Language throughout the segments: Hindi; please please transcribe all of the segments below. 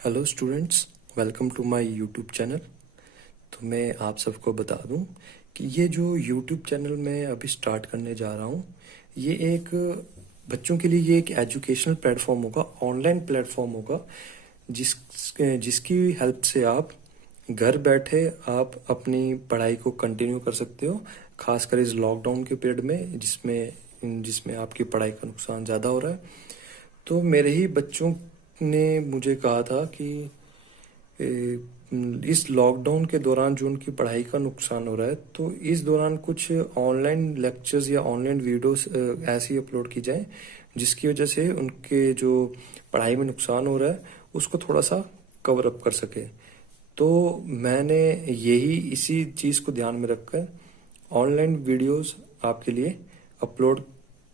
Hello students, welcome to my YouTube channel. तो मैं आप सबको बता दूं कि ये जो यूट्यूब चैनल मैं अभी स्टार्ट करने जा रहा हूं, ये एक बच्चों के लिए ये एक एजुकेशनल प्लेटफॉर्म होगा, ऑनलाइन प्लेटफॉर्म होगा, जिस जिसकी हेल्प से आप घर बैठे आप अपनी पढ़ाई को कंटिन्यू कर सकते हो। खासकर इस लॉकडाउन के पीरियड में जिसमें जिसमें आपकी पढ़ाई का नुकसान ज़्यादा हो रहा है। तो मेरे ही बच्चों ने मुझे कहा था कि ए, इस लॉकडाउन के दौरान जो उनकी पढ़ाई का नुकसान हो रहा है, तो इस दौरान कुछ ऑनलाइन लेक्चर्स या ऑनलाइन वीडियोस ऐसी अपलोड की जाए जिसकी वजह से उनके जो पढ़ाई में नुकसान हो रहा है उसको थोड़ा सा कवर अप कर सके। तो मैंने यही इसी चीज़ को ध्यान में रखकर ऑनलाइन वीडियोस आपके लिए अपलोड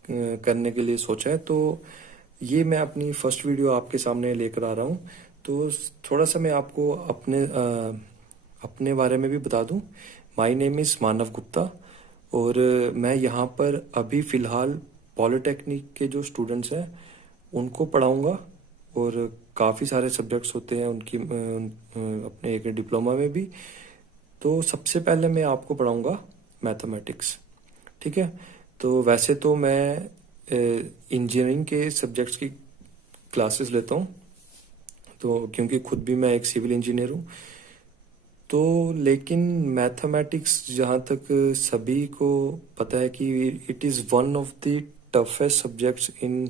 करने के लिए सोचा है। तो ये मैं अपनी फर्स्ट वीडियो आपके सामने लेकर आ रहा हूँ। तो थोड़ा सा मैं आपको अपने बारे में भी बता दूं। माय नेम इज़ मानव गुप्ता और मैं यहाँ पर अभी फ़िलहाल पॉलिटेक्निक के जो स्टूडेंट्स हैं उनको पढ़ाऊँगा। और काफ़ी सारे सब्जेक्ट्स होते हैं उनकी अपने एक डिप्लोमा में भी। तो सबसे पहले मैं आपको पढ़ाऊँगा मैथमेटिक्स। ठीक है। तो वैसे तो मैं इंजीनियरिंग के सब्जेक्ट्स की क्लासेस लेता हूँ, तो क्योंकि खुद भी मैं एक सिविल इंजीनियर हूँ। तो लेकिन मैथमेटिक्स जहाँ तक सभी को पता है कि it is one of the toughest subjects in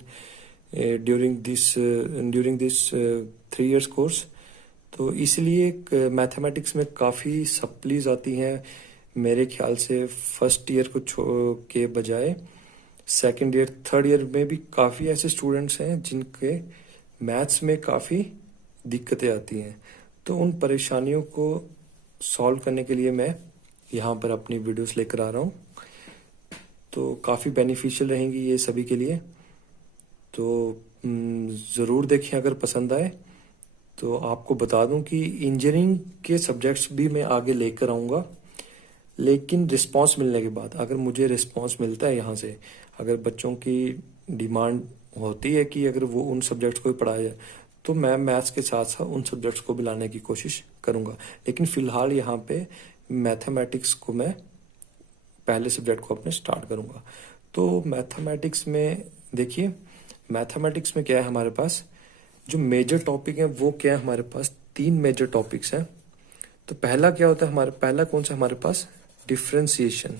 during this 3 years course. तो इसलिए मैथमेटिक्स में काफ़ी सप्लीज आती हैं। मेरे ख्याल से फर्स्ट ईयर को के बजाय सेकंड ईयर थर्ड ईयर में भी काफ़ी ऐसे स्टूडेंट्स हैं जिनके मैथ्स में काफ़ी दिक्कतें आती हैं। तो उन परेशानियों को सॉल्व करने के लिए मैं यहाँ पर अपनी वीडियोस लेकर आ रहा हूँ। तो काफ़ी बेनिफिशियल रहेंगी ये सभी के लिए। तो ज़रूर देखें, अगर पसंद आए तो आपको बता दूं कि इंजीनियरिंग के सब्जेक्ट्स भी मैं आगे लेकर आऊँगा, लेकिन रिस्पांस मिलने के बाद। अगर मुझे रिस्पांस मिलता है यहाँ से, अगर बच्चों की डिमांड होती है कि अगर वो उन सब्जेक्ट्स को भी पढ़ाया जाए, तो मैं मैथ्स के साथ साथ उन सब्जेक्ट्स को भी लाने की कोशिश करूँगा। लेकिन फ़िलहाल यहाँ पे मैथमेटिक्स को मैं पहले सब्जेक्ट को अपने स्टार्ट करूँगा। तो मैथमेटिक्स में देखिए, मैथमेटिक्स में क्या है हमारे पास, जो मेजर टॉपिक है वो क्या है हमारे पास, 3 मेजर टॉपिक्स हैं। तो पहला क्या होता है हमारे, पहला कौन सा हमारे पास, डिफ्रेंसिएशन।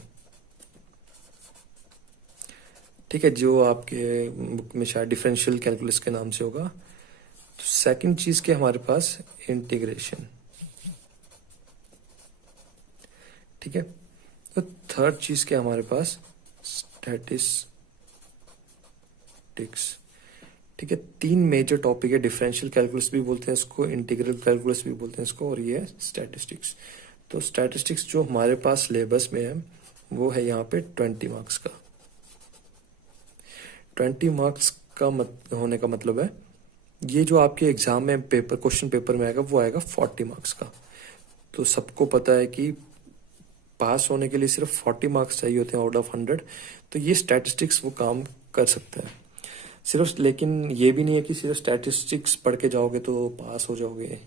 ठीक है, जो आपके बुक में शायद डिफरेंशियल कैलकुलस के नाम से होगा। तो सेकंड चीज क्या है हमारे पास, इंटीग्रेशन। ठीक है। तो थर्ड चीज क्या है हमारे पास, स्टैटिस्टिक्स। ठीक है, 3 मेजर टॉपिक है। डिफरेंशियल कैलकुलस भी बोलते हैं इसको, इंटीग्रल कैलकुलस भी बोलते हैं इसको, और ये है स्टैटिस्टिक्स। तो स्टैटिस्टिक्स जो हमारे पास सिलेबस में है वो है यहाँ पे 20 मार्क्स का। 20 मार्क्स का होने का मतलब है, ये जो आपके एग्जाम में पेपर क्वेश्चन पेपर में आएगा वो आएगा 40 मार्क्स का। तो सबको पता है कि पास होने के लिए सिर्फ 40 मार्क्स चाहिए होते हैं आउट ऑफ 100। तो ये स्टैटिस्टिक्स वो काम कर सकते हैं सिर्फ। लेकिन ये भी नहीं है कि सिर्फ स्टैटिस्टिक्स पढ़ के जाओगे तो पास हो जाओगे,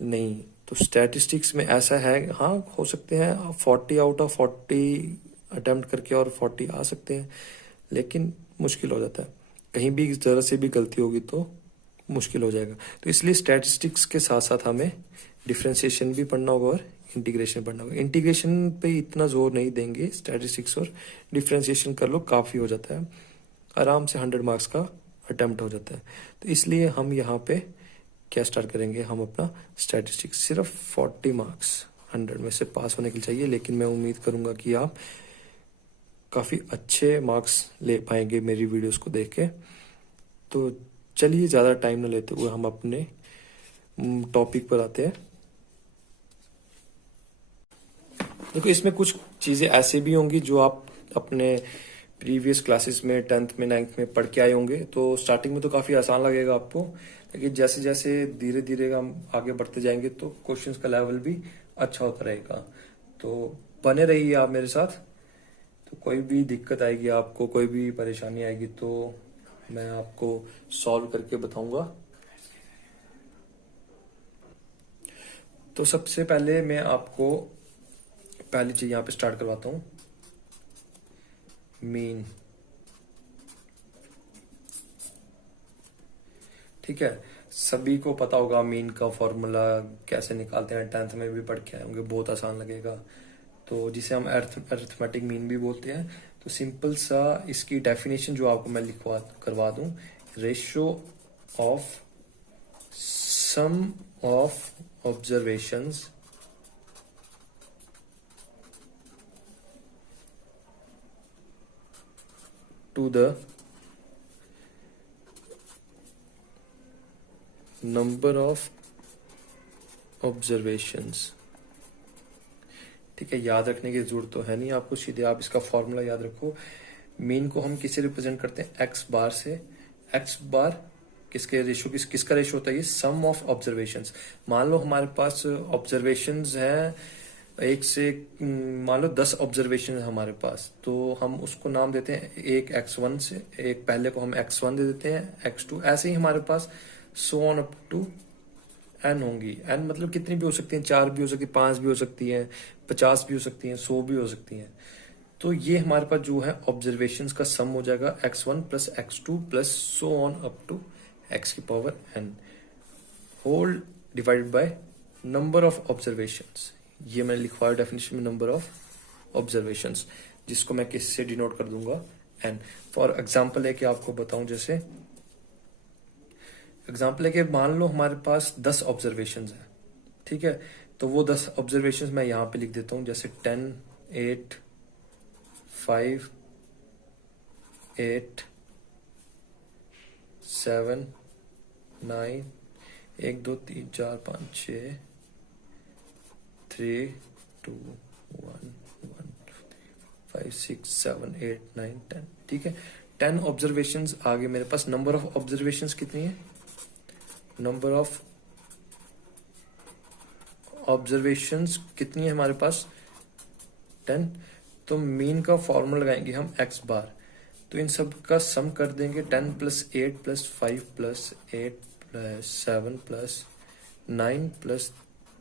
नहीं। तो स्टैटिस्टिक्स में ऐसा है, हाँ हो सकते हैं 40 आउट ऑफ 40 अटेम्प्ट करके और 40 आ सकते हैं, लेकिन मुश्किल हो जाता है। कहीं भी जरा से भी गलती होगी तो मुश्किल हो जाएगा। तो इसलिए स्टैटिस्टिक्स के साथ साथ हमें डिफ्रेंसिएशन भी पढ़ना होगा और इंटीग्रेशन पढ़ना होगा। इंटीग्रेशन पे इतना जोर नहीं देंगे, स्टैटिस्टिक्स और डिफ्रेंसिएशन कर लो काफ़ी हो जाता है, आराम से 100 मार्क्स का अटेम्प्ट हो जाता है। तो इसलिए हम यहाँ पे क्या स्टार्ट करेंगे, हम अपना स्टैटिस्टिक्स सिर्फ 40 मार्क्स 100 में से पास होने के लिए चाहिए। लेकिन मैं उम्मीद करूंगा कि आप काफ़ी अच्छे मार्क्स ले पाएंगे मेरी वीडियोस को देख के। तो चलिए ज़्यादा टाइम न लेते हुए हम अपने टॉपिक पर आते हैं। देखो, इसमें कुछ चीज़ें ऐसे भी होंगी जो आप अपने प्रीवियस क्लासेस में 10th में 9th में पढ़ के आए होंगे। तो स्टार्टिंग में तो काफ़ी आसान लगेगा आपको, लेकिन जैसे जैसे धीरे धीरे हम आगे बढ़ते जाएंगे तो क्वेश्चंस का लेवल भी अच्छा होता रहेगा। तो बने रहिए आप मेरे साथ। तो कोई भी दिक्कत आएगी, आपको कोई भी परेशानी आएगी, तो मैं आपको सॉल्व करके बताऊंगा। तो सबसे पहले मैं आपको पहली चीज यहाँ पे स्टार्ट करवाता हूँ, मीन। ठीक है, सभी को पता होगा मीन का फॉर्मूला कैसे निकालते हैं, 10th में भी पढ़ के आए होंगे, बहुत आसान लगेगा। तो जिसे हम अरिथमेटिक मीन भी बोलते हैं। तो सिंपल सा इसकी डेफिनेशन जो आपको मैं लिखवा करवा दूं, ratio of sum of observations to the number of observations. ठीक है, याद रखने की जरूरत तो है नहीं आपको, सीधे आप इसका फॉर्मूला याद रखो। मीन को हम किससे रिप्रेजेंट करते हैं, एक्स बार से। एक्स बार किसके रेशियो, किसका रेशियो होता है, ये सम ऑफ ऑब्जर्वेशंस। मान लो हमारे पास ऑब्जर्वेशंस हैं एक से, मान लो 10 ऑब्जर्वेशन है हमारे पास, तो हम उसको नाम देते हैं, एक x1 से, एक पहले को हम x1 दे देते हैं, x2, ऐसे ही हमारे पास so on up to n होंगी। n मतलब कितनी भी हो सकती है, 4 भी हो सकती है, 5 भी हो सकती है, 50 भी हो सकती है, 100 भी हो सकती है। तो ये हमारे पास जो है ऑब्जर्वेशंस का सम हो जाएगा x1 plus x2 plus so on up to x की power n, whole divided by number of observations. ये मैंने लिखवाया डेफिनेशन में, नंबर ऑफ ऑब्जर्वेशंस, जिसको मैं किससे डिनोट कर दूंगा, n। फॉर एग्जाम्पल है कि आपको बताऊं, जैसे एग्जाम्पल है कि मान लो हमारे पास 10 ऑब्जर्वेशंस है। ठीक है, तो वो 10 ऑब्जर्वेशंस मैं यहाँ पे लिख देता हूँ, जैसे 10, 8, 5, 8, 7, 9, 1 2 3 4 5 6, 3 2 1 1 5 6 7 8 9 10। ठीक है, 10 ऑब्जर्वेशंस आगे मेरे पास। नंबर ऑफ ऑब्जर्वेशंस कितनी है, नंबर ऑफ ऑब्जर्वेशंस कितनी है हमारे पास, 10। तो मीन का फॉर्मूला लगाएंगे हम x बार, तो इन सब का सम कर देंगे, 10 plus 8 plus 5 plus 8 plus 7 plus 9 plus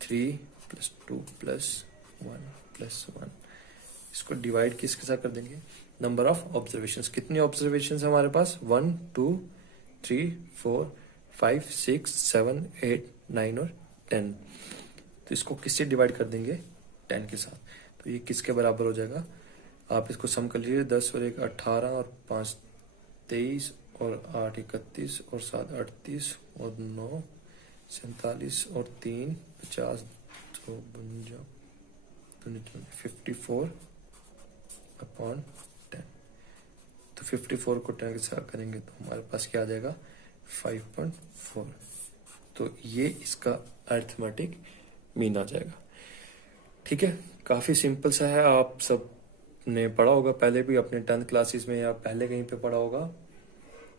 3 plus 2 plus 1 plus 1। इसको डिवाइड किसके साथ कर देंगे, नंबर ऑफ ऑब्जर्वेशंस। कितनी ऑब्जर्वेशंस है हमारे पास, 1 2 3 4 5 6 7 8 9 और 10। तो इसको किससे डिवाइड कर देंगे, 10 के साथ। तो ये किसके बराबर हो जाएगा, आप इसको सम कर लीजिए, 10 और 1 18 और 5 23 और 8 31 और 7 38 और 9 47 और 3 50 2 54 अपॉन 10। तो 54 को 10 के साथ करेंगे तो हमारे पास क्या आ जाएगा, 5.4। तो ये इसका अरिथमेटिक मीन आ जाएगा। ठीक है, काफी सिंपल सा है, आप सब ने पढ़ा होगा पहले भी अपने 10th क्लासेस में या पहले कहीं पे पढ़ा होगा।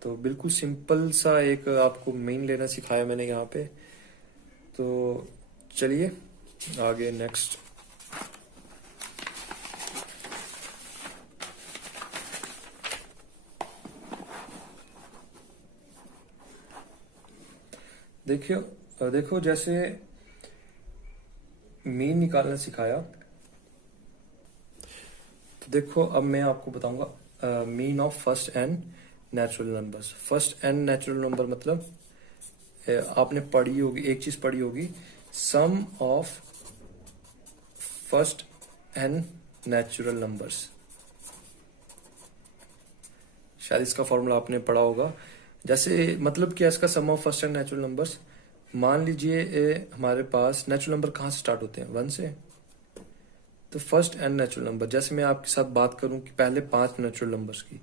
तो बिल्कुल सिंपल सा एक आपको मीन लेना सिखाया मैंने यहाँ पे। तो चलिए आगे नेक्स्ट। देखियो देखो, जैसे मीन निकालना सिखाया, तो देखो अब मैं आपको बताऊंगा mean of first n natural numbers. First n natural number मतलब आपने पढ़ी होगी, एक चीज पढ़ी होगी, sum of first n natural numbers. शायद इसका फॉर्मूला आपने पढ़ा होगा। जैसे मतलब क्या इसका, sum of first n natural numbers. मान लीजिए हमारे पास नेचुरल नंबर कहाँ से स्टार्ट होते हैं, 1 से। तो फर्स्ट एंड नेचुरल नंबर, जैसे मैं आपके साथ बात करूं कि पहले 5 नेचुरल नंबर्स की,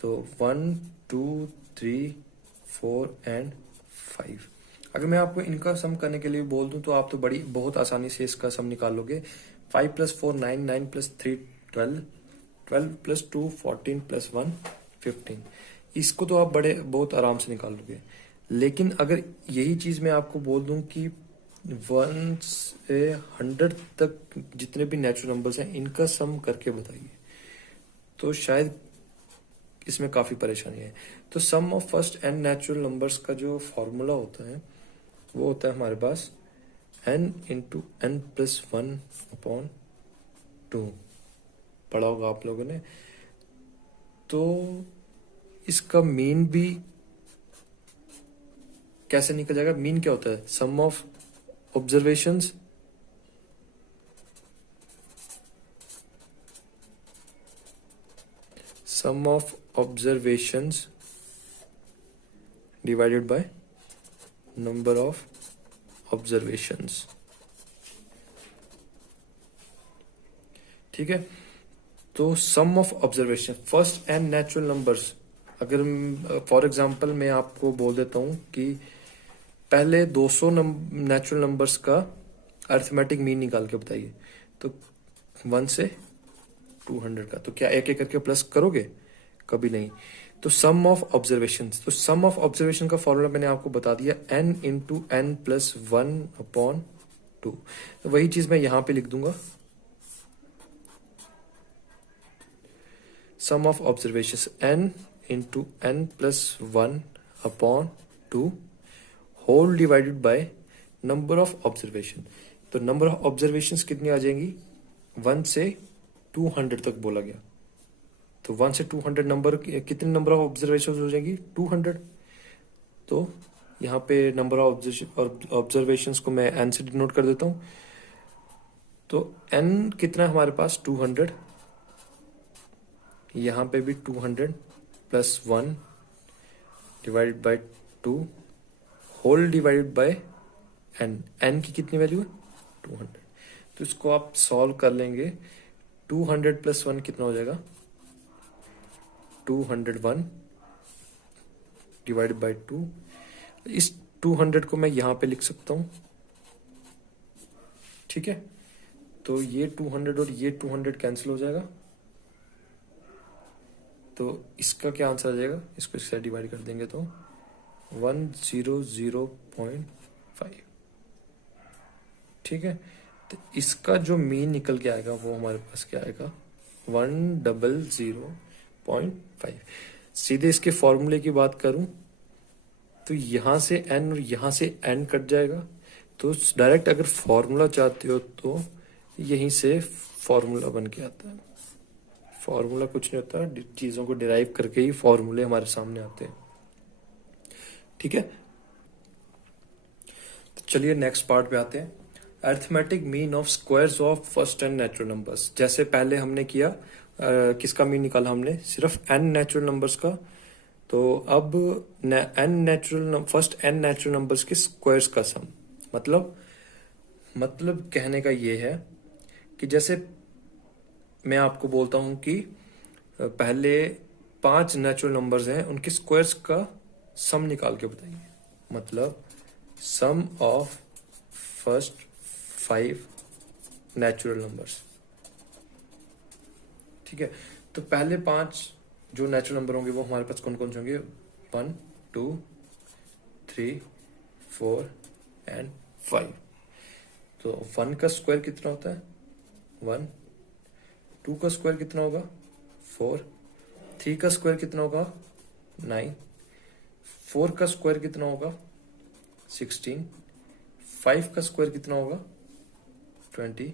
तो 1 2 3 4 एंड 5। अगर मैं आपको इनका सम करने के लिए बोल दूं तो आप तो बहुत आसानी से इसका सम निकाल लोगे। 5 प्लस 4 9, 9 प्लस 3 12, 12 प्लस 2 14 प्लस 1 15। इसको तो आप बहुत आराम से निकाल लोगे। लेकिन अगर यही चीज मैं आपको बोल दूं कि 1 से 100 तक जितने भी नेचुरल नंबर्स हैं इनका सम करके बताइए, तो शायद इसमें काफी परेशानी है। तो sum of first n natural numbers का जो फॉर्मूला होता है वो होता है हमारे पास n into n plus one upon two पढ़ा होगा आप लोगों ने। तो इसका मीन भी कैसे निकल जाएगा? मीन क्या होता है? Sum of observations sum of observations divided by number of observations। ठीक है, तो sum of observation first n natural numbers, अगर फॉर एग्जांपल मैं आपको बोल देता हूं कि पहले 200 नेचुरल नंबर्स का अरिथमेटिक मीन निकाल के बताइए, तो 1 से 200 का, तो क्या एक एक करके प्लस करोगे? कभी नहीं। तो सम ऑफ ऑब्जर्वेशन, तो सम ऑफ ऑब्जर्वेशन का फॉर्मूला मैंने आपको बता दिया, n into n plus one upon two. वही चीज मैं यहां पे लिख दूंगा, sum of observation n into n plus one upon two whole divided by number of observation. तो नंबर ऑफ ऑब्जर्वेशन कितनी आ जाएंगी? 1 से 200 तक बोला गया, तो 1 से 200 नंबर, कितने नंबर ऑफ ऑब्जर्वेशन हो जाएंगी? 200। तो यहाँ पे नंबर ऑफ ऑब्जर्वेशन को मैं n से डिनोट कर देता हूँ। तो n कितना है हमारे पास? 200। यहाँ पे भी 200 plus 1 divided by 2 whole divided by n की कितनी वैल्यू है? 200। तो इसको आप सॉल्व कर लेंगे, 200 प्लस 1 कितना हो जाएगा? 201 डिवाइडेड बाय 2। इस 200 को मैं यहां पे लिख सकता हूं, ठीक है। तो ये 200 और ये 200 कैंसिल हो जाएगा, तो इसका क्या आंसर आ जाएगा? इसको इससे डिवाइड कर देंगे तो 100.5। ठीक है, तो इसका जो मीन निकल के आएगा वो हमारे पास क्या आएगा? 100.5। सीधे इसके फॉर्मूले की बात करूं तो यहां से n और यहां से n कट जाएगा, तो डायरेक्ट अगर फॉर्मूला चाहते हो तो यहीं से फॉर्मूला बन के आता है। फॉर्मूला कुछ नहीं होता, चीजों को डिराइव करके ही फॉर्मूले हमारे सामने आते हैं। ठीक है, तो चलिए नेक्स्ट पार्ट पे आते हैं, arithmetic mean of squares of first n natural numbers. जैसे पहले हमने किया, किसका मीन निकाला हमने? सिर्फ n नेचुरल नंबर्स का। तो अब फर्स्ट n नेचुरल नंबर्स के स्क्वायर्स का सम, मतलब कहने का ये है कि जैसे मैं आपको बोलता हूं कि पहले 5 नेचुरल नंबर्स हैं, उनके स्क्वायर्स का सम निकाल के बताइए, मतलब सम ऑफ फर्स्ट 5 नेचुरल नंबर्स। ठीक है, तो पहले 5 जो नेचुरल नंबर होंगे वो हमारे पास कौन कौन से होंगे? 1 2 3 4 एंड 5। तो 1 का स्क्वायर कितना होता है? 1। 2 का स्क्वायर कितना होगा? 4। 3 का स्क्वायर कितना होगा? 9। 4 का स्क्वायर कितना होगा? 16। 5 का स्क्वायर कितना होगा? 25।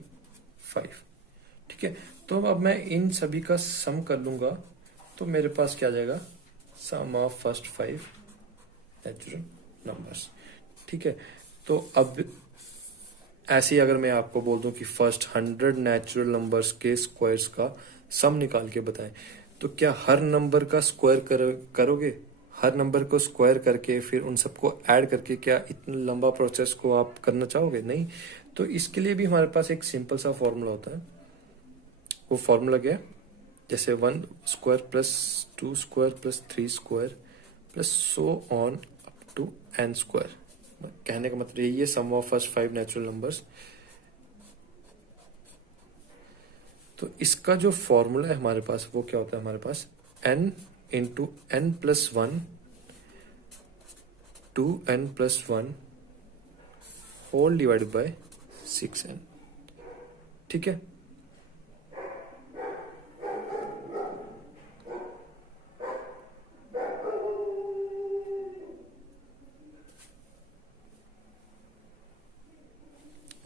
ठीक है, तो अब मैं इन सभी का सम कर लूंगा, तो मेरे पास क्या आ जाएगा? सम ऑफ फर्स्ट 5 नेचुरल नंबर्स। ठीक है, तो अब ऐसे ही अगर मैं आपको बोल दूं कि फर्स्ट 100 नेचुरल नंबर्स के स्क्वायर्स का सम निकाल के बताएं, तो क्या हर नंबर का स्क्वायर करोगे? हर नंबर को स्क्वायर करके फिर उन सबको ऐड करके क्या इतना लंबा प्रोसेस को आप करना चाहोगे? नहीं। तो इसके लिए भी हमारे पास एक सिंपल सा फॉर्मूला होता है। वो फॉर्मूला क्या है? जैसे 1 square plus 2 square plus 3 square plus so on up to n square. कहने का मतलब यही है, sum of first 5 natural numbers. तो इसका जो फॉर्मूला है हमारे पास वो क्या होता है? हमारे पास n into n plus 1 2n plus 1 whole divided by 6n। ठीक है,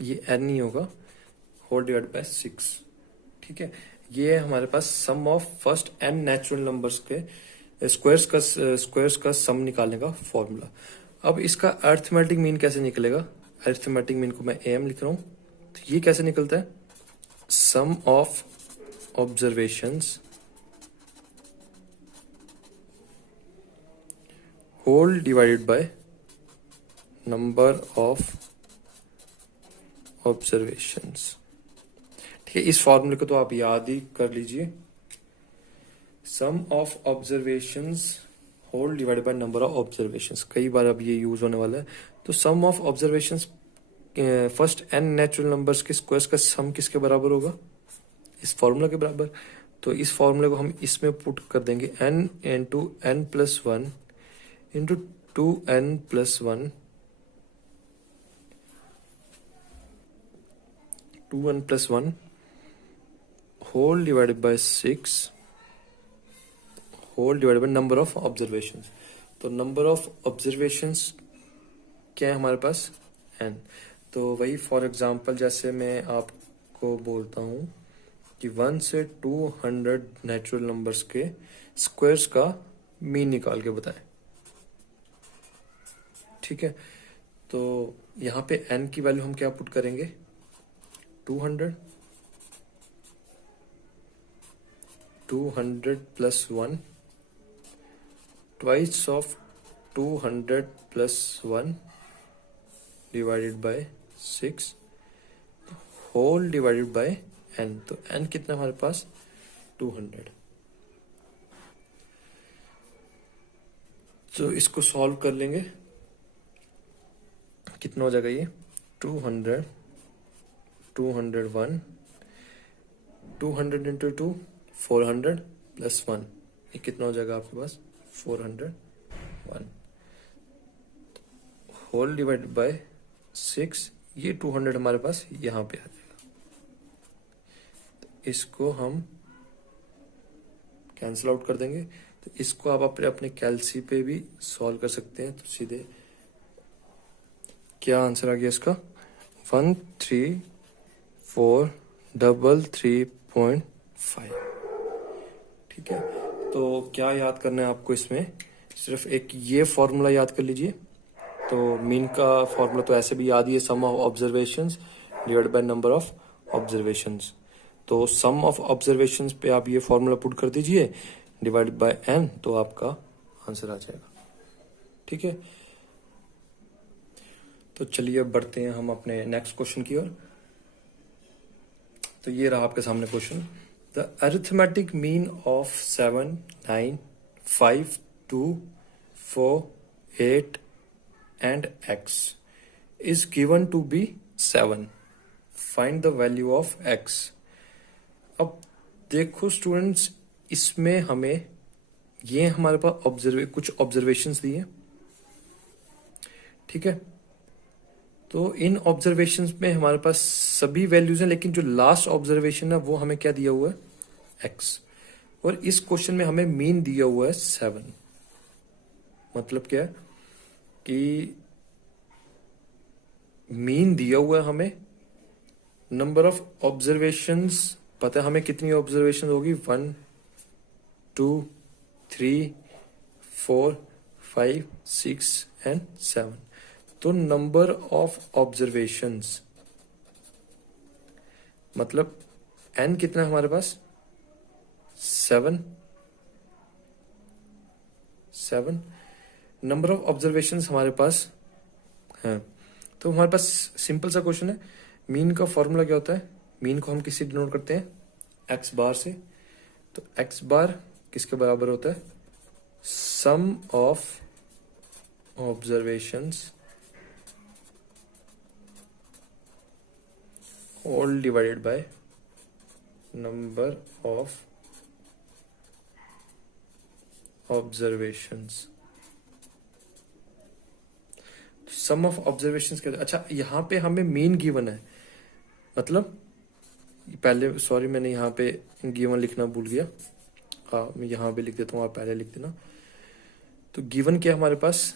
ये n नहीं होगा, होल डिवाइड बाय 6। ठीक है, ये है हमारे पास sum of first n natural numbers के स्क्वायर्स का सम निकालने का फॉर्मूला। अब इसका अरिथमेटिक मीन कैसे निकलेगा? अरिथमेटिक मीन को मैं am लिख रहा हूं, तो ये कैसे निकलता है? Sum of observations whole divided by number of observations. ठीक है, इस फॉर्मूले को तो आप याद ही कर लीजिए। Sum of observations whole divided by number of observations, कई बार अब ये यूज होने वाला है। तो sum of observations first n natural numbers के स्क्वायर्स का सम किसके बराबर होगा? इस फॉर्मूला के बराबर। तो इस फॉर्मूले को हम इसमें पुट कर देंगे, n into n plus one into 2n plus one 2n plus one whole divided by 6 whole divided by number of observations. तो नंबर ऑफ ऑब्जर्वेशंस क्या है हमारे पास? n। तो वही फॉर एग्जांपल जैसे मैं आपको बोलता हूं कि 1 से 200 नेचुरल नंबर्स के स्क्वायर्स का मीन निकाल के बताएं। ठीक है, तो यहाँ पे n की वैल्यू हम क्या पुट करेंगे? 200 plus one twice of 200 plus one divided by 6 whole divided by n। तो n कितना हमारे पास? 200। तो इसको सॉल्व कर लेंगे, कितना हो जाएगा ये? 200 201 200 इंटू 2 400 प्लस 1, ये कितना हो जाएगा आपके पास? 401 होल डिवाइडेड बाय 6। ये 200 हमारे पास यहां पे आ जाएगा। तो इसको हम कैंसिल आउट कर देंगे। तो इसको आप अपने कैलसी पे भी सॉल्व कर सकते हैं। तो सीधे क्या आंसर आ गया इसका? 13433.5। ठीक है, तो क्या याद करना है आपको इसमें? सिर्फ एक ये फॉर्मूला याद कर लीजिए। तो मीन का फॉर्मूला तो ऐसे भी याद ही है, sum of observations divided by number of observations. तो सम ऑफ ऑब्जर्वेशंस पे आप ये फॉर्मूला पुट कर दीजिए डिवाइडेड बाय n, तो आपका आंसर आ जाएगा। ठीक है, तो चलिए अब बढ़ते हैं हम अपने नेक्स्ट क्वेश्चन की ओर। तो ये रहा आपके सामने question. The arithmetic mean of 7 9 5 2 4 8 and x is given to be 7. Find the value of x. अब देखो स्टूडेंट्स, इसमें हमें ये हमारे पास कुछ ऑब्जर्वेशंस दिए। ठीक है, तो इन ऑब्जर्वेशंस में हमारे पास सभी वैल्यूज हैं, लेकिन जो लास्ट ऑब्जर्वेशन है वो हमें क्या दिया हुआ है? x। और इस क्वेश्चन में हमें मीन दिया हुआ है 7। मतलब क्या है कि मीन दिया हुआ है हमें, नंबर ऑफ ऑब्जर्वेशंस पता है हमें कितनी ऑब्जर्वेशन होगी? 1 2 3 4 5 6 एंड 7। तो नंबर ऑफ ऑब्जर्वेशंस मतलब n कितना है हमारे पास? 7। नंबर ऑफ ऑब्जर्वेशंस हमारे पास है। तो हमारे पास सिंपल सा क्वेश्चन है, मीन का फॉर्मूला क्या होता है? मीन को हम किससे डिनोट करते हैं? x बार से। तो x बार किसके बराबर होता है? Sum of observations whole divided by number of observations. Sum of observations क्या? अच्छा, यहां पे हमें मीन गिवन है, मतलब पहले सॉरी मैंने यहाँ पे गिवन लिखना भूल गया। हाँ, मैं यहाँ पे लिख देता हूँ, आप पहले लिख देना। तो गिवन क्या है हमारे पास?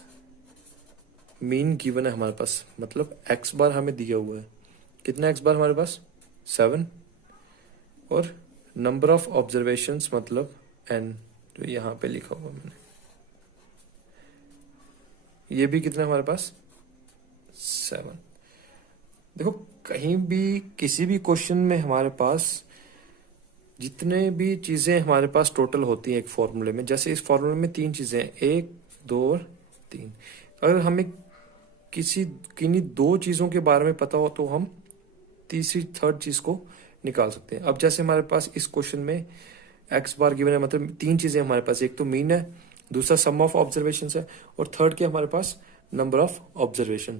मीन गिवन है हमारे पास, मतलब x बार हमें दिया हुआ है कितने एक्स बार हमारे पास 7, और नंबर ऑफ ऑब्जर्वेशंस मतलब n, जो यहाँ पे लिखा हुआ मैंने, ये भी कितने हमारे पास 7। देखो कहीं भी किसी भी क्वेश्चन में हमारे पास जितने भी चीजें हमारे पास टोटल होती हैं एक फॉर्मूले में, जैसे इस फॉर्मूले में 3 चीजें हैं, 1 2 और 3। अगर हमें किन्हीं 2 चीजों के बारे में पता हो तो हम तीसरी थर्ड चीज को निकाल सकते हैं। अब जैसे हमारे पास इस क्वेश्चन में एक्स बार गिवन है, मतलब 3 चीजें हमारे पास, एक तो मीन है, दूसरा सम ऑफ ऑब्जर्वेशन है, और थर्ड के हमारे पास नंबर ऑफ ऑब्जर्वेशन।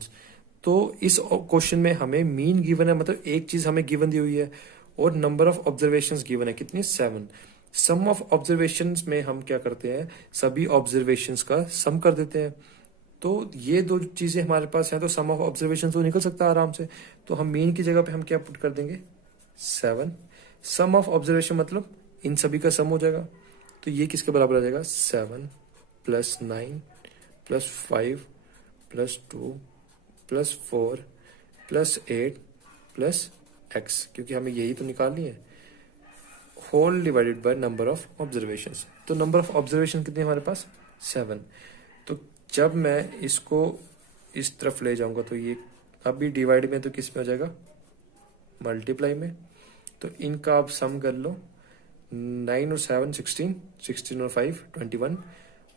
तो इस क्वेश्चन में हमें मीन गिवन है, मतलब एक चीज हमें गिवन दी हुई है, और नंबर ऑफ ऑब्जर्वेशंस गिवन है कितनी, 7। सम ऑफ ऑब्जर्वेशंस में हम क्या करते हैं, सभी ऑब्जर्वेशंस का सम कर देते हैं। तो ये 2 चीजें हमारे पास हैं, तो सम ऑफ ऑब्जर्वेशन तो निकल सकता है आराम से। तो हम मीन की जगह पे हम क्या पुट कर देंगे, 7। सम ऑफ ऑब्जर्वेशन मतलब इन सभी का सम हो जाएगा, तो ये किसके बराबर आ जाएगा, 7 + 9 + 5 + 2 + 4 + 8 + x, क्योंकि हमें यही तो निकालनी है, whole divided by number of observation. तो नंबर ऑफ ऑब्जर्वेशन कितनी है हमारे पास, 7। तो जब मैं इसको इस तरफ ले जाऊंगा तो ये अभी डिवाइड में, तो किस में हो जाएगा, मल्टीप्लाई में। तो इनका आप सम कर लो, 9 और 7 16, 16 और 5 21,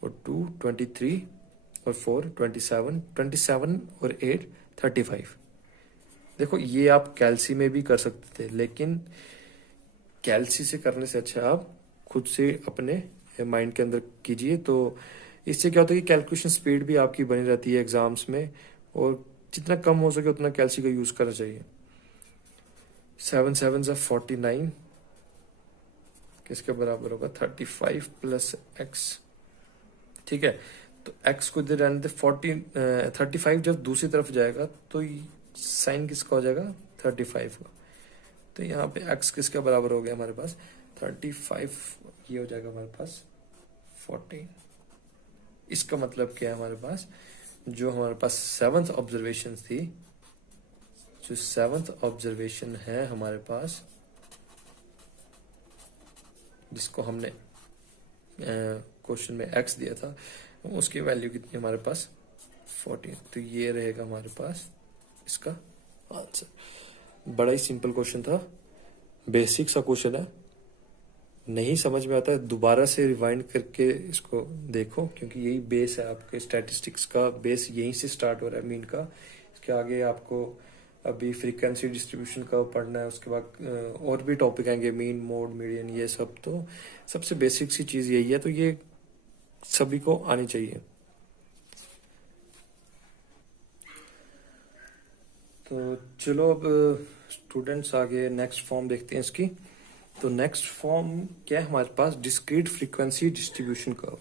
और 2 23, और 4 27, 27 और 8 35। देखो ये आप कैलसी में भी कर सकते थे, लेकिन कैलसी से करने से अच्छा आप खुद से अपने माइंड के अंदर कीजिए। तो इससे क्या होता है कि कैलकुलेशन स्पीड भी आपकी बनी रहती है एग्जाम्स में, और जितना कम हो सके उतना कैलसी का यूज करना चाहिए। 7 7 49, किसके बराबर होगा, 35 + x। ठीक है, तो x को इधर रहने दे, 35 जब दूसरी तरफ जाएगा तो साइन किसका हो जाएगा, 35 का। तो यहाँ पे x किसके बराबर हो गया हमारे पास, 35, ये हो जाएगा हमारे पास 14। इसका मतलब क्या है, हमारे पास जो हमारे पास 7th ऑब्जर्वेशन थी, जो 7th ऑब्जर्वेशन है हमारे पास, जिसको हमने क्वेश्चन में x दिया था, उसकी वैल्यू कितनी हमारे पास, 14। तो ये रहेगा हमारे पास इसका आंसर। बड़ा ही सिंपल क्वेश्चन था, बेसिक सा क्वेश्चन है, नहीं समझ में आता है दोबारा से रिवाइंड करके इसको देखो, क्योंकि यही बेस है आपके स्टैटिस्टिक्स का, बेस यहीं से स्टार्ट हो रहा है मीन का। इसके आगे आपको अभी फ्रीक्वेंसी डिस्ट्रीब्यूशन का पढ़ना है, उसके बाद और भी टॉपिक आएंगे, मीन, मोड, मीडियन, ये सब। तो सबसे बेसिक सी चीज यही है, तो ये सभी को आनी चाहिए। तो चलो अब स्टूडेंट्स आगे नेक्स्ट फॉर्म देखते हैं इसकी। तो नेक्स्ट फॉर्म क्या है हमारे पास, डिस्क्रीट फ्रीक्वेंसी डिस्ट्रीब्यूशन कर्व।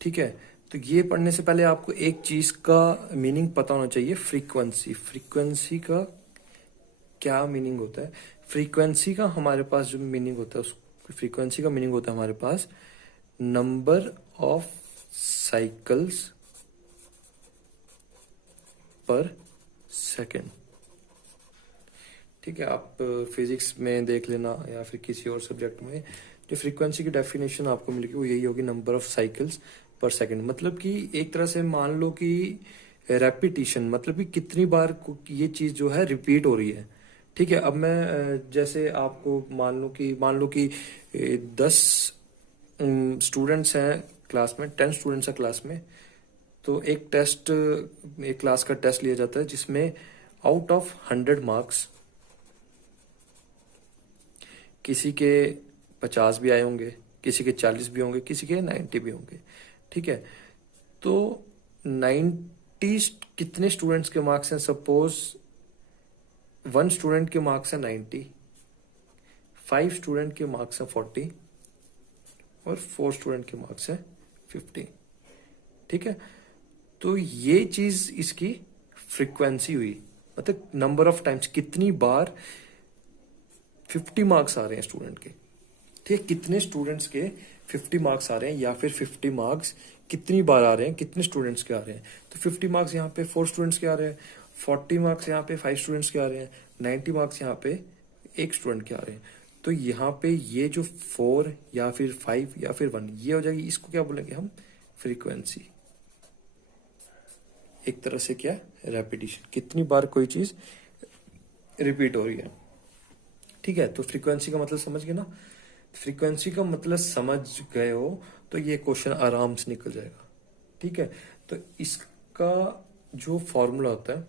ठीक है, तो ये पढ़ने से पहले आपको एक चीज का मीनिंग पता होना चाहिए, फ्रीक्वेंसी। फ्रीक्वेंसी का क्या मीनिंग होता है, फ्रीक्वेंसी का हमारे पास जो मीनिंग होता है, उस फ्रीक्वेंसी का मीनिंग होता है हमारे पास नंबर ऑफ साइकिल्स पर सेकेंड। ठीक है, आप फिजिक्स में देख लेना या फिर किसी और सब्जेक्ट में, जो फ्रीक्वेंसी की डेफिनेशन आपको मिलेगी वो यही होगी, नंबर ऑफ साइकिल्स पर सेकंड। मतलब कि एक तरह से मान लो कि रेपिटिशन, मतलब कि कितनी बार ये चीज जो है रिपीट हो रही है। ठीक है, अब मैं जैसे आपको मान लो कि 10 स्टूडेंट्स हैं क्लास में, 10 स्टूडेंट्स हैं क्लास में। तो एक क्लास का टेस्ट लिया जाता है, जिसमें आउट ऑफ 100 मार्क्स किसी के 50 भी आए होंगे, किसी के 40 भी होंगे, किसी के 90 भी होंगे। ठीक है, तो 90 कितने स्टूडेंट्स के मार्क्स हैं, सपोज 1 स्टूडेंट के मार्क्स हैं 90, 5 स्टूडेंट के मार्क्स हैं 40, और 4 स्टूडेंट के मार्क्स हैं 50। ठीक है, तो ये चीज इसकी फ्रीक्वेंसी हुई, मतलब नंबर ऑफ टाइम्स, कितनी बार 50 मार्क्स आ रहे हैं स्टूडेंट के। ठीक है, कितने स्टूडेंट्स के 50 मार्क्स आ रहे हैं, या फिर 50 मार्क्स कितनी बार आ रहे हैं, कितने स्टूडेंट्स के आ रहे हैं। तो 50 मार्क्स यहाँ पे 4 स्टूडेंट्स के आ रहे हैं, 40 मार्क्स यहाँ पे 5 स्टूडेंट्स के आ रहे हैं, 90 मार्क्स यहाँ पे एक स्टूडेंट के आ रहे हैं। तो यहाँ पे ये जो 4 या फिर 5 या फिर 1 ये हो जाएगी, इसको क्या बोलेंगे हम, फ्रीक्वेंसी। एक तरह से क्या, रेपिटेशन, कितनी बार कोई चीज रिपीट हो रही है। ठीक है, तो फ्रीक्वेंसी का मतलब समझ गए ना। फ्रीक्वेंसी का मतलब समझ गए हो तो ये क्वेश्चन आराम से निकल जाएगा। ठीक है, तो इसका जो फॉर्मूला होता है,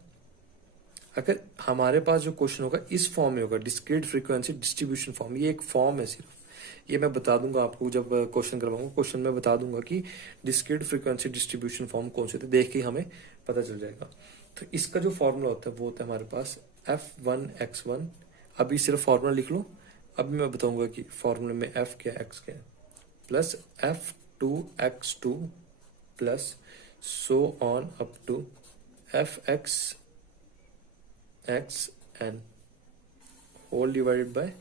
अगर हमारे पास जो क्वेश्चन होगा इस फॉर्म में होगा, डिस्क्रीट फ्रीक्वेंसी डिस्ट्रीब्यूशन फॉर्म, ये एक फॉर्म है सिर्फ, ये मैं बता दूंगा आपको जब क्वेश्चन करवाऊंगा। क्वेश्चन में बता दूंगा कि डिस्क्रीट फ्रीक्वेंसी डिस्ट्रीब्यूशन फॉर्म कौन से थे, देख के हमें पता चल जाएगा। तो इसका जो फॉर्मूला होता है वो होता है हमारे पास f1x1। अभी सिर्फ फॉर्मूला लिख लो, अभी मैं बताऊंगा कि फॉर्मूले में f क्या x क्या है, plus f2x2 plus so on up to fx xn whole divided by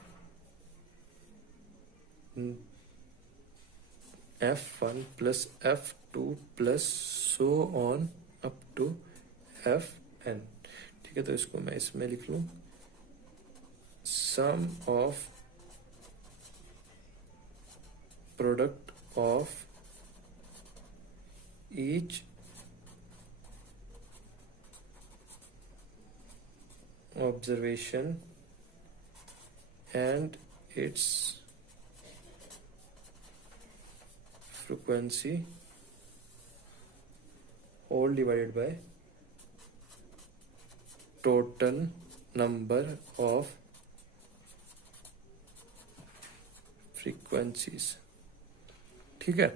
f1 plus f2 plus so on up to fn। ठीक है, तो इसको मैं इसमें लिख लूं, sum of product of each observation and its frequency all divided by total number of frequencies। ठीक है,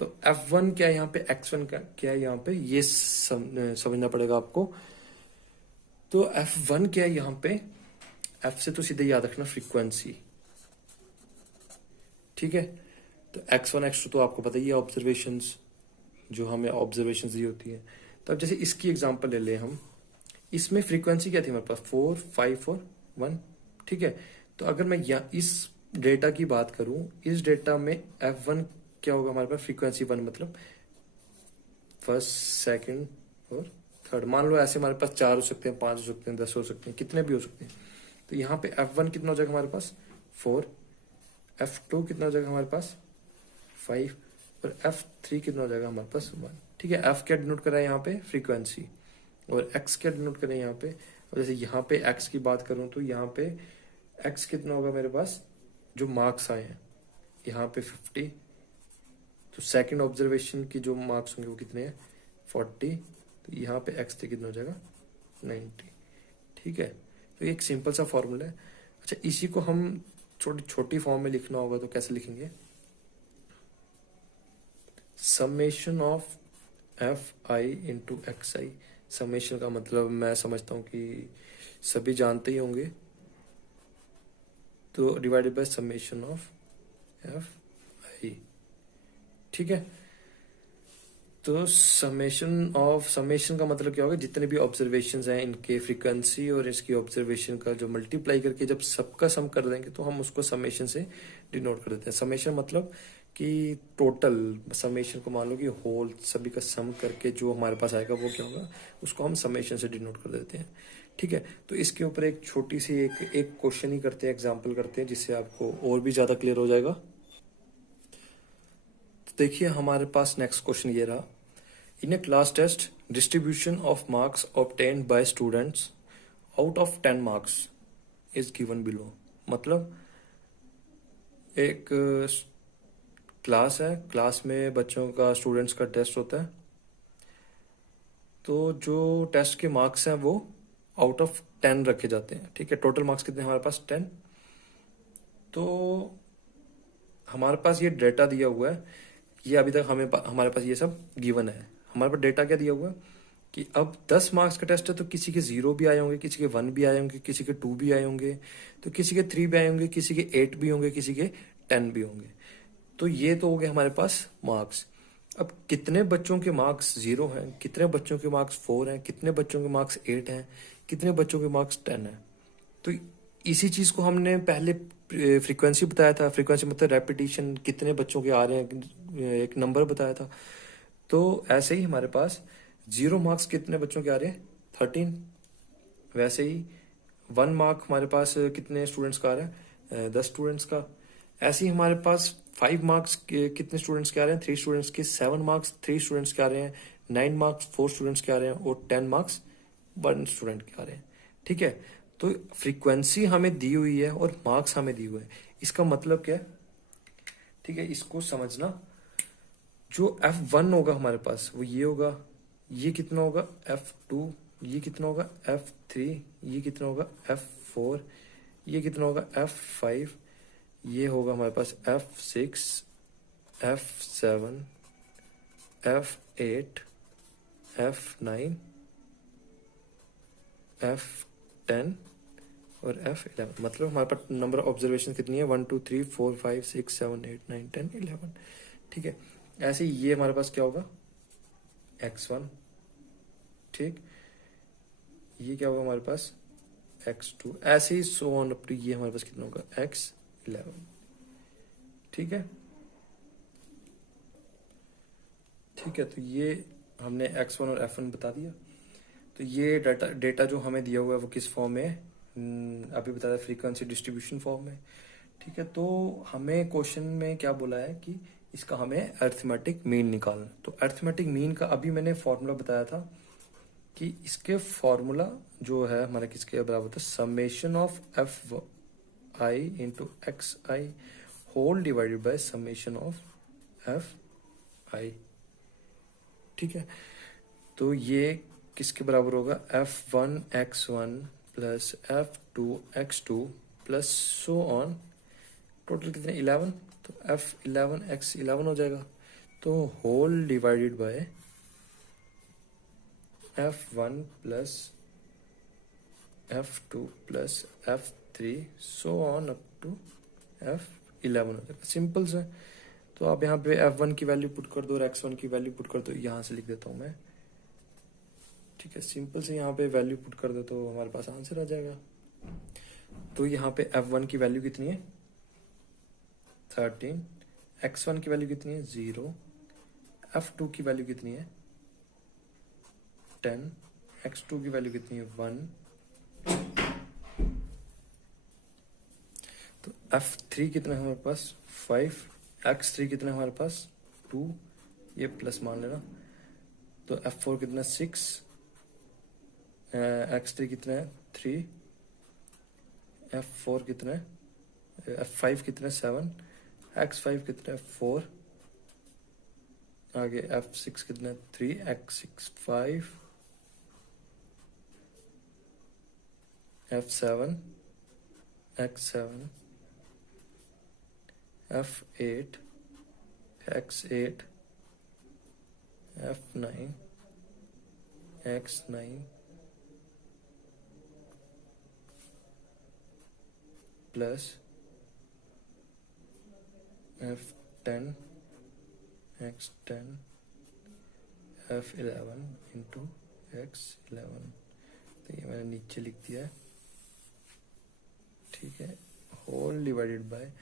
तो F1 क्या है यहाँ पे, X1 क्या है यहाँ पे, ये समझना पड़ेगा आपको। तो F1 क्या है यहाँ पे, F से तो सीधे याद रखना फ्रीक्वेंसी। ठीक है, तो X1 X2 तो आपको पता ही है, ऑब्जर्वेशंस, जो हमें ऑब्जर्वेशंस दी होती है। तो अब जैसे इसकी एग्जांपल ले ले हम, इसमें फ्रीक्वेंसी क्या थी हमारे पास, 4 5 और 1। ठीक है, तो अगर मैं इस डेटा की बात करूं, इस डेटा में F1 क्या होगा हमारे पास, फ्रीक्वेंसी 1 मतलब फर्स्ट सेकंड और थर्ड। मान लो ऐसे हमारे पास 4 हो सकते हैं, 5 हो सकते हैं, 10 हो सकते हैं, कितने भी हो सकते हैं। तो यहाँ पे F1 कितना हो जाएगा हमारे पास, 4, F2 कितना हो जाएगा हमारे पास, 5 और F3 कितना हो जाएगा हमारे पास, 1। ठीक है, F क्या डिनोट कर रहा है यहाँ पे, फ्रीक्वेंसी, और X क्या डिनोट कर रहे हैं यहाँ पे। और जैसे यहाँ पे X की बात करूं तो यहाँ पे X कितना होगा मेरे पास, जो मार्क्स आए हैं यहाँ पे 50, तो सेकंड ऑब्जर्वेशन की जो मार्क्स होंगे वो कितने हैं, 40। तो यहाँ पे x3 कितना हो जाएगा, 90। ठीक है, तो एक सिंपल सा फॉर्मूला है। अच्छा, इसी को हम छोटी छोटी फॉर्म में लिखना होगा तो कैसे लिखेंगे, summation of fi into xi। Summation का मतलब मैं समझता हूँ कि सभी जानते ही होंगे, तो divided by summation of fi। ठीक है, तो समेशन का मतलब क्या होगा, जितने भी ऑब्जर्वेशंस हैं इनके फ्रीक्वेंसी और इसकी ऑब्जर्वेशन का जो मल्टीप्लाई करके जब सबका सम कर देंगे तो हम उसको समेशन से डिनोट कर देते हैं। समेशन मतलब कि टोटल, समेशन को मान लो कि होल सभी का सम करके जो हमारे पास आएगा वो क्या होगा, उसको हम समेशन से डिनोट कर देते हैं। ठीक है, तो इसके ऊपर एक छोटी सी एक क्वेश्चन ही करते हैं, एग्जाम्पल करते हैं, जिससे आपको और भी ज्यादा क्लियर हो जाएगा। देखिए हमारे पास नेक्स्ट क्वेश्चन ये रहा, in a class test distribution of marks obtained by students out of 10 marks is given below. मतलब एक क्लास है, क्लास में बच्चों का, स्टूडेंट्स का टेस्ट होता है, तो जो टेस्ट के मार्क्स हैं वो आउट ऑफ 10 रखे जाते हैं। ठीक है, टोटल मार्क्स कितने हमारे पास, 10। तो हमारे पास ये डेटा दिया हुआ है, ये अभी तक हमारे पास ये सब गिवन है। हमारे पास डेटा क्या दिया हुआ है कि अब 10 मार्क्स का टेस्ट है, तो किसी के 0 भी आए होंगे, किसी के 1 भी आए होंगे, किसी के 2 भी आए होंगे, तो किसी के 3 भी आए होंगे, किसी के 8 भी होंगे, किसी के 10 भी होंगे। तो ये तो हो गए हमारे पास मार्क्स। अब कितने बच्चों के मार्क्स 0 हैं, कितने बच्चों के मार्क्स 4 हैं, कितने बच्चों के मार्क्स 8 हैं, कितने बच्चों के मार्क्स 10 हैं। तो इसी चीज को हमने पहले फ्रीक्वेंसी बताया था, फ्रीक्वेंसी मतलब रेपिटेशन, कितने बच्चों के आ रहे हैं, एक नंबर बताया था। तो ऐसे ही हमारे पास 0 मार्क्स कितने बच्चों के आ रहे हैं, 13। वैसे ही 1 मार्क हमारे पास कितने स्टूडेंट्स का आ रहा है, 10 स्टूडेंट्स का। ऐसे ही हमारे पास 5 मार्क्स कितने स्टूडेंट्स के आ रहे हैं, 3 स्टूडेंट्स के। 7 मार्क्स 3 स्टूडेंट्स के आ रहे हैं। 9 मार्क्स 4 स्टूडेंट्स के आ रहे हैं। और 10 मार्क्स 1 स्टूडेंट के आ रहे हैं। ठीक है, तो फ्रीक्वेंसी हमें दी हुई है और मार्क्स हमें दिए हुए हैं। इसका मतलब क्या है, ठीक है, इसको समझना। जो F1 होगा हमारे पास वो ये होगा। ये कितना होगा, F2। ये कितना होगा, F3। ये कितना होगा, F4। ये कितना होगा, F5। ये होगा हमारे पास F6, F7, F8, F9, F10 और F11। मतलब हमारे पास नंबर ऑफ ऑब्जर्वेशन कितनी है, 1 2 3 4 5 6 7 8 9 10 11। ठीक है, ऐसे ही ये हमारे पास क्या होगा, X1। ठीक, ये क्या होगा हमारे पास, X2। ऐसे ही सो ऑन अप टू ये हमारे पास कितना होगा, X11। ठीक है, ठीक है, तो ये हमने X1 और F1 बता दिया। तो ये डेटा जो हमें दिया हुआ है वो किस फॉर्म में है, अभी बताया, फ्रीक्वेंसी डिस्ट्रीब्यूशन फॉर्म में। ठीक है, तो हमें क्वेश्चन में क्या बोला है कि इसका हमें अरिथमेटिक मीन निकालना। तो अरिथमेटिक मीन का अभी मैंने फॉर्मूला बताया था कि इसके फॉर्मूला जो है हमारा किसके बराबर होता है, summation of F I into X I whole divided by summation of F I. ठीक है, तो ये किसके बराबर होगा, F1 x1 plus F2 x2 plus so on. Total कितने, 11। तो F11 x11 हो जाएगा। तो whole divided by F1 plus F2 plus F3 on on up टू F11 हो जाएगा। सिंपल से। तो आप यहाँ पे F1 की वैल्यू पुट कर दो और X1 की वैल्यू पुट कर दो। यहाँ से लिख देता हूँ मैं। ठीक है, सिंपल से यहाँ पे वैल्यू पुट कर दो तो हमारे पास आंसर आ जाएगा। तो यहाँ पे F1 की वैल्यू कितनी है, 13। X1 की वैल्यू कितनी है, 0। F2 की वैल्यू कितनी है, 10। X2 की वैल्यू कितनी है, 1। तो F3 कितना है हमारे पास, 5। X3 कितना है हमारे पास, 2। ये प्लस मान लेना। तो F4 कितना, 6। X3 कितना है, 3। F4 कितना है, F5 कितना है, 7। X5 कितना है, 4। आगे F6 कितना है, 3। X6 5। F7 X7 F8 X8 F9 X9 plus F10 X10 F11 into X11। तो ये मैंने नीचे लिख दिया है। ठीक है, होल डिवाइडेड बाय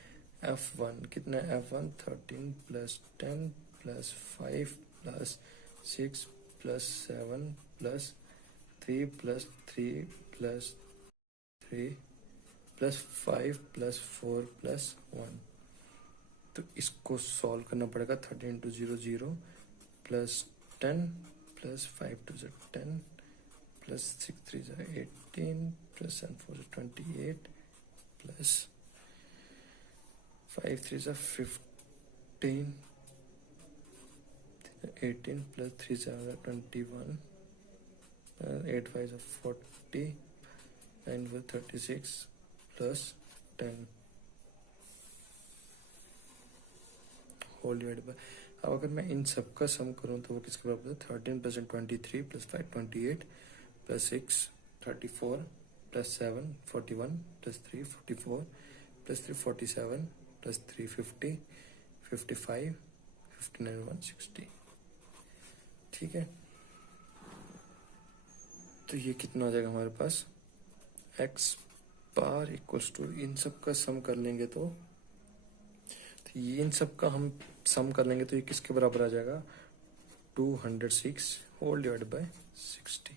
F1 कितना है, F1 13 plus 10 plus 5 plus 6 plus 7 plus 3 plus 3 plus 3 plus 5 plus 4 plus 1। तो इसको सॉल्व करना पड़ेगा। 13 into 0 0 plus 10 plus 5 two 10 plus 6 3 18 plus 7 4 28 plus 5 3 15 18 plus 3 21 8 5 40 9 36 plus 10 whole divide by. अब अगर मैं इन सब का सम करूं तो वो किसके बराबर है, 13 plus 23 plus 5 28 plus 6 34 plus 7 41 plus 3 44 plus 3 47 plus 3 50 55 59 160। ठीक है, तो ये कितना आ जाएगा हमारे पास, x बार इक्वल्स टू, इन सब का सम कर लेंगे तो ये इन सब का हम सम कर लेंगे तो ये किसके बराबर आ जाएगा, 206 होल डिवाइड बाय 60।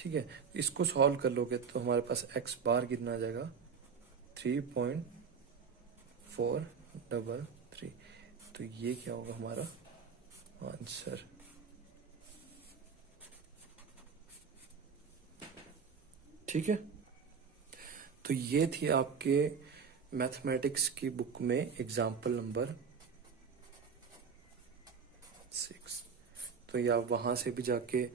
ठीक है, इसको सॉल्व कर लोगे तो हमारे पास एक्स बार कितना आ जाएगा 3.433। तो ये क्या होगा हमारा आंसर। ठीक है, तो ये थी आपके मैथमेटिक्स की बुक में एग्जाम्पल नंबर 6। तो ये आप वहां से भी जाके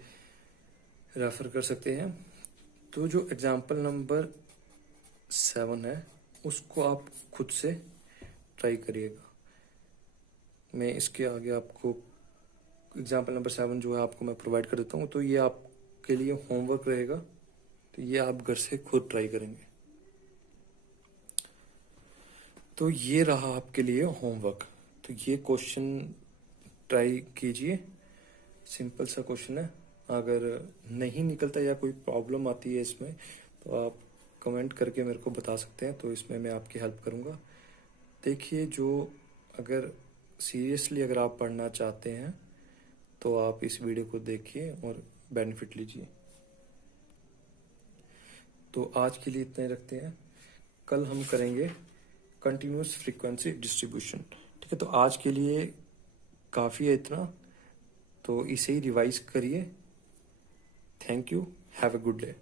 रेफर कर सकते हैं। तो जो एग्जाम्पल नंबर 7 है उसको आप खुद से ट्राई करिएगा। मैं इसके आगे आपको एग्जाम्पल नंबर 7 जो है आपको मैं प्रोवाइड कर देता हूँ। तो ये आपके लिए होमवर्क रहेगा, तो ये आप घर से खुद ट्राई करेंगे। तो ये रहा आपके लिए होमवर्क। तो ये क्वेश्चन ट्राई कीजिए, सिंपल सा क्वेश्चन है। अगर नहीं निकलता या कोई प्रॉब्लम आती है इसमें तो आप कमेंट करके मेरे को बता सकते हैं, तो इसमें मैं आपकी हेल्प करूंगा। देखिए, जो अगर सीरियसली अगर आप पढ़ना चाहते हैं तो आप इस वीडियो को देखिए और बेनिफिट लीजिए। तो आज के लिए इतना ही रखते हैं, कल हम करेंगे कंटिन्यूअस फ्रीक्वेंसी डिस्ट्रीब्यूशन। ठीक है, तो आज के लिए काफ़ी है इतना, तो इसे ही रिवाइज करिए। Thank you, have a good day.